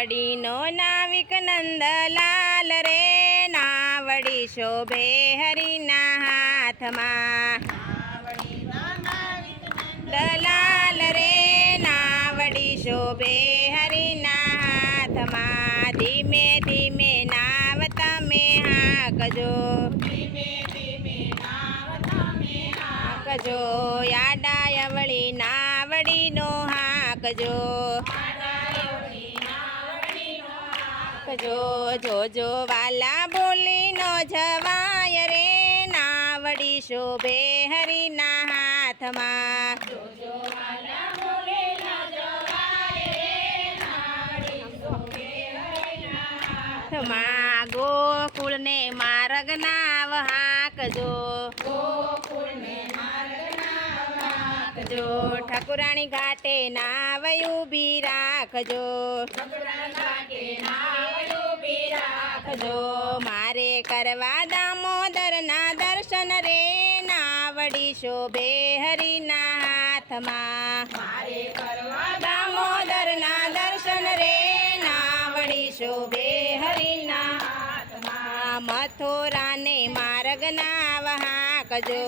નાવડીનો નાવિક નંદલાલ રે નાવડી શોભે હરિના હાથમાં દલાલ રે નાવડી શોભે હરિના હાથમાં ધીમે ધીમે નાવ તમે હાંકજો હાંકજો યાડા વળી નાવડીનો હાંકજો જોજો વાલા બોલી નો જવાય રે નાવડી શોભે હરિના હાથમાં ગોકુળને માર્ગ નાવ હાંકજો ઠાકુરાણી ઘાટે નાવ ઊભી રાખજો મારે કરવા દામોદરના દર્શન રે નાવડી શોભે હરિના હાથમાં દામોદરના દર્શન રે નાવડી શોભે હરિના હાથમાં મથુરાને માર્ગ નાવ હાંકજો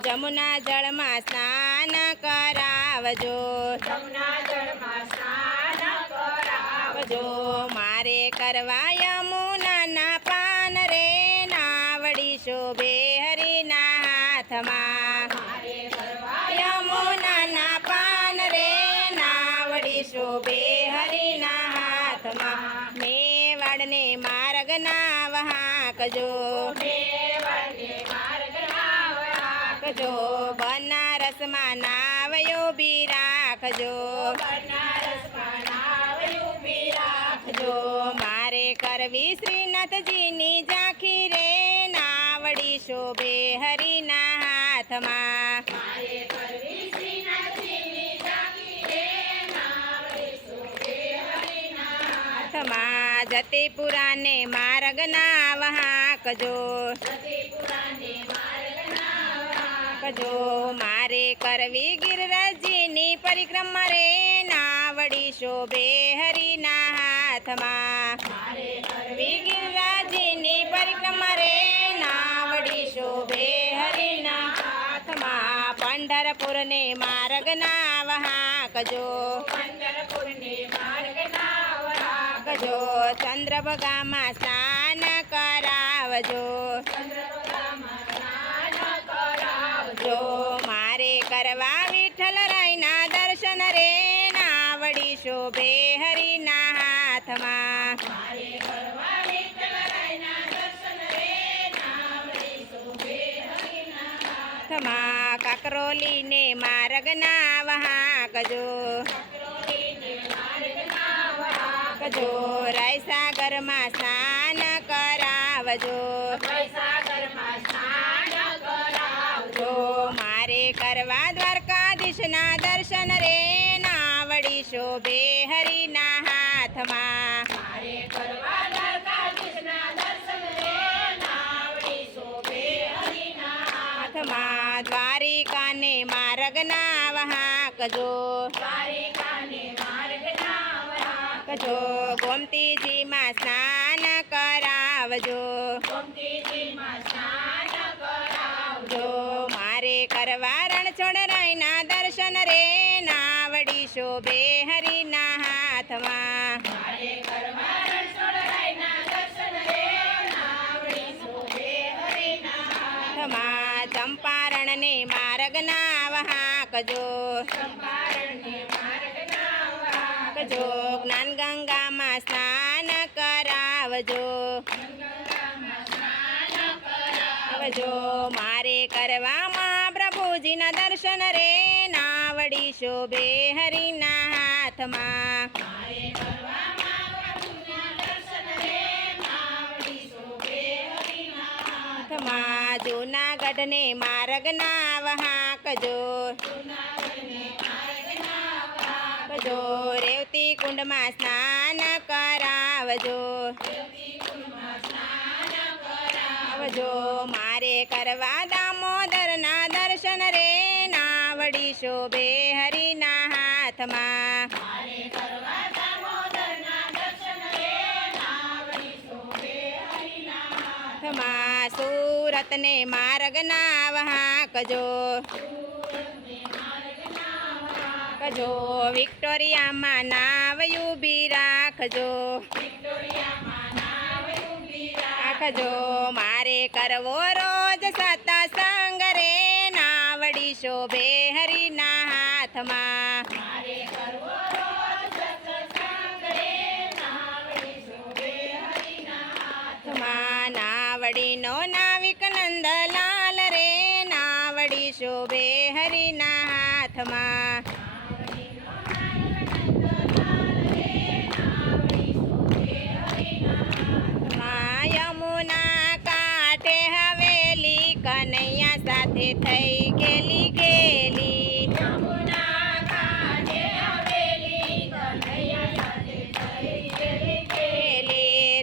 જમુના જળમાં સ્નાન કરાવજો મારે કરવા યમુનાના પાન રે નાવડી શોભે હરિના હાથમાં યમુનાના પાન રે નાવડી શોભે હરિના હાથમાં મેવાડને માર્ગ નાવ હાંકજો બનારસમાં નાવ ઊભી રાખજો મારે કરવી શ્રીનાથજીની ઝાંખી રે નાવડી શોભે હરિના હાથમાં જતીપુરાને માર્ગ નાવ હાંકજો મારે કરવી ગિરિરાજજીની પરિક્રમા રે નાવડી શોભે હરિના હાથમાં ગિરિરાજજીની પરિક્રમા રે નાવડી શોભે હરિના હાથમાં પંઢરપુરને માર્ગ નાવ હાંકજો ચંદ્રભાગામાં સ્નાન કરાવજો મારે કરવા વિઠ્ઠલરાયના દર્શન રે નાવડી શોભે હરિના હાથમાં કાકરોલીને માર્ગ નાવ હાંકજો રાયસાગરમાં સ્નાન કરાવજો મારે કરવા દ્વારકાધીશના દર્શન રે નાવડી શોભે હરિના હાથમાં દ્વારિકાને માર્ગ નાવ હાંકજો ગોમતીજીમાં સ્નાન કરાવજો મારે કરવા રણછોડરાયના દર્શન રે નાવડી શોભે હરિના હાથમાં ચંપારણને માર્ગ નાવ હાંકજો જ્ઞાન ગંગામાં સ્નાન કરાવજો મારે કરવામાં પ્રભુજીના દર્શન રે નાવડી શોભે હરિના હાથમાં જૂનાગઢને માર્ગ નાવ હાંકજો રેવતી કુંડમાં સ્નાન કરાવજો મારે કરવા દામોદરના દર્શન રે નાવડી શોભે હરિના હાથ દુખતને માર્ગના વહાકજો. કજો વિક્ટોરિયામાં નાવ ઊભી રાખજો. રાખજો મારે કરવો રોજ સત્સંગ રે, નાવડી શોભે હરિના હાથમાં. નાવડીનો નાવિક નંદલાલ રે, નાવડી શોભે હરિના હાથમાં. યમુના કાંઠે હવેલી કનૈયા સાથે થઈ ગેલી ગેલી.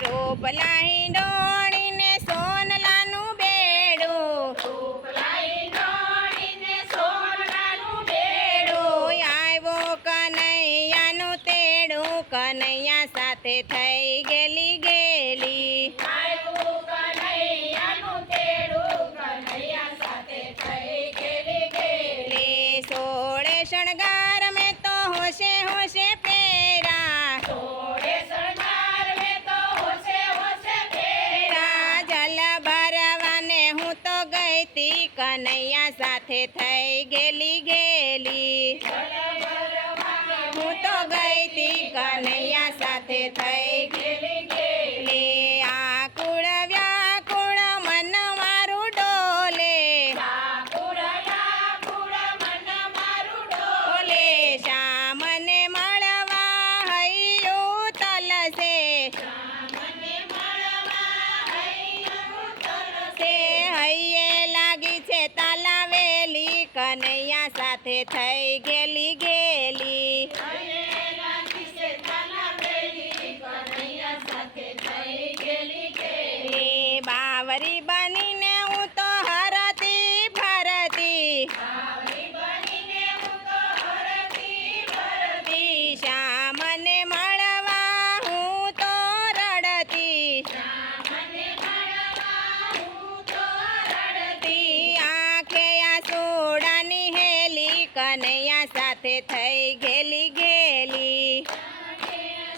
રૂપલા હિંડોળીને સોનલાનું બેડું. આવ્યો કનૈયાનું તેડું, કનૈયા સાથે થઈ ગેલી ગેલી. સોળે શણગાર મેં તો હોશે હોશે પેરા. જલ ભરવાને હું તો ગઈ તી, કનૈયા સાથે થઈ ગેલી ગેલી. હું તો ગઈ તી કનૈયા સાથે થઈ ગેલી ગેલી. આકુળ વ્યાકુળ મન મારું ડોલે. શ્યામને મળવા હૈયું તલસે. હૈયે લાગી છે તાલાવેલી, કનૈયા સાથે થઈ ગેલી ગેલી. બાવરી બનીને હું તો હરતી ફરતી. શ્યામને મળવા હું તો રડતી. આંખે આસોડાની હેલી, કનૈયા સાથે થઈ ગેલી ગેલી.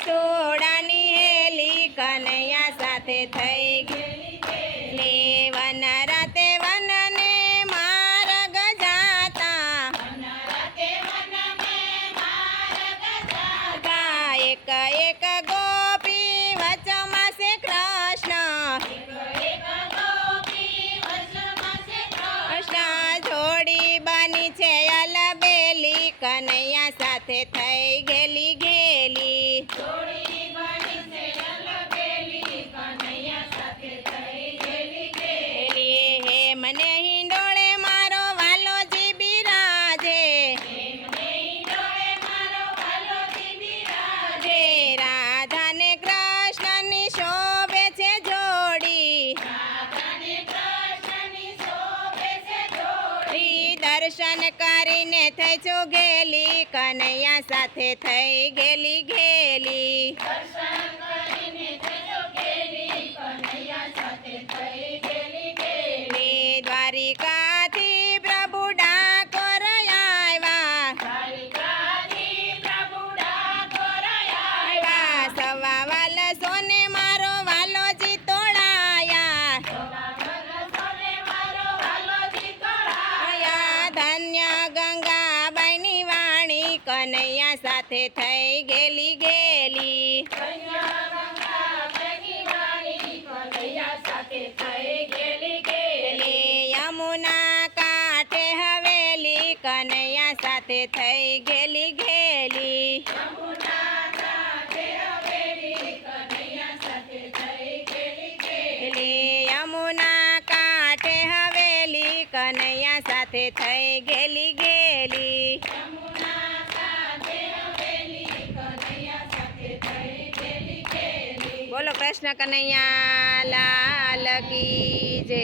સોડાની હેલી, કનૈયા સાથે થઈ ગેલી. વન રાતે વનને માર્ગ જાતા. એક એક ગોપી વચમાં છે કૃષ્ણ. કૃષ્ણ જોડી બની છે અલબેલી, કનૈયા સાથે થઈ ગેલી ગેલી. મને હિંડોળે મારો વાલોજી બિરાજે. રાધા ને કૃષ્ણની શોભે છે જોડી. દર્શન કરીને થઈ છું ગેલી, કનૈયા સાથે થઈ ગેલી ગેલી. દ્વારિકાથી પ્રભુ ડાકોર આવ્યા. સવા વાલ સોને મારો વાલોજી તોડાયા. ધન્ય ગંગાબાઈની વાણી, કનૈયા સાથે થઈ ગેલી ગેલી. યમુના કાંઠે હવેલી, કનૈયા સાથે થઈ ગેલી ગેલી. યમુના કાંઠે હવેલી, કનૈયા સાથે થઈ ગેલી ગેલી. બોલો કૃષ્ણ કનૈયા લાલ કી જય.